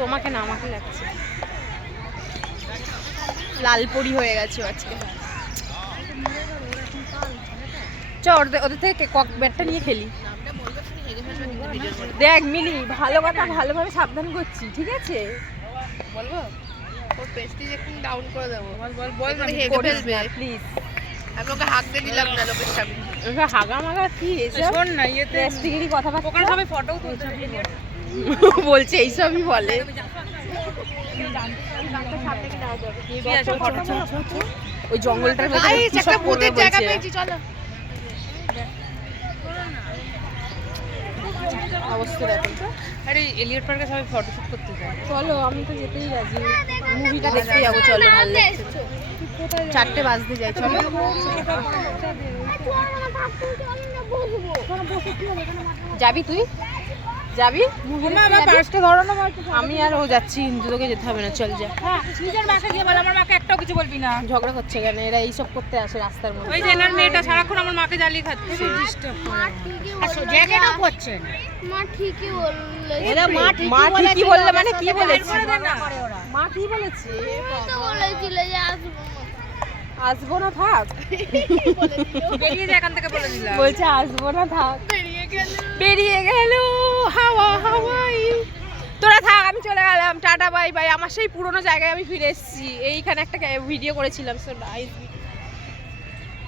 তোমাকে না আমাকে লাগছে লালপরি হয়ে গেছে আজকে। চ ওদের থেকে কক ব্যাটটা নিয়ে খেলি। দেখ মিলি ভালো কথা ভালোভাবে সাবধান করছি, ঠিক আছে? বলবো ওর প্রেস্টিজ একটু ডাউন করে দেবো। বল বল না হেগে ফেলবে প্লিজ। আমি ওকে হাঁক দিয়ে দিলাম না লোকের সামনে। ওকে হাগা মাগা কি এসব? শোন না ইয়েতে প্রেস্টিগেরই কথা বার্তা। ওখানে সবাই ফটো তুলছে বলছে এইসবই বলে। ওই জঙ্গলটার মধ্যে কি সব করবে বলছে। চলো অবস্থা দেখো তো। আরে এলিয়ট পার্কে সবাই ফটোশুট করতে যায়। চলো আমি তো যেতেই রাজি, মুভিটা দেখতে যাবো। চলো ভালো লাগছে। 4টে বাজতে যাই, চলো। যাবি তুই? যাবি? আমি আর ও যাচ্ছি, তোকে যেতে হবে না, চল যা। নিজের মাকে গিয়ে বল, আমার মাকে একটাও কিছু বলবি না। ঝগড়া করছে কেন? এরা এইসব করতে আসে রাস্তার মধ্যে। ওই যে এনার মেয়েটা সারাক্ষণ আমার মাকে জ্বালিয়ে খাচ্ছে। জ্যাকেটও পরছে না। মা ঠিকই বললে। এরা মা ঠিকই বললে মানে কি বলেছে? মা কি বলেছে? তো বলেছিলে যে আসবো না, থাক। বেরিয়ে যা এখান থেকে বলে দিলাম। বলছে আসবো না, থাক। বেরিয়ে গেল হাওয়া হাওয়াই। তোরা থাক, আমি চলে গেলাম, টাটা বাই বাই। আমার সেই পুরোনো জায়গায় আমি ফিরে এসেছি। এইখানে একটা ভিডিও করেছিলাম, সো নাইস।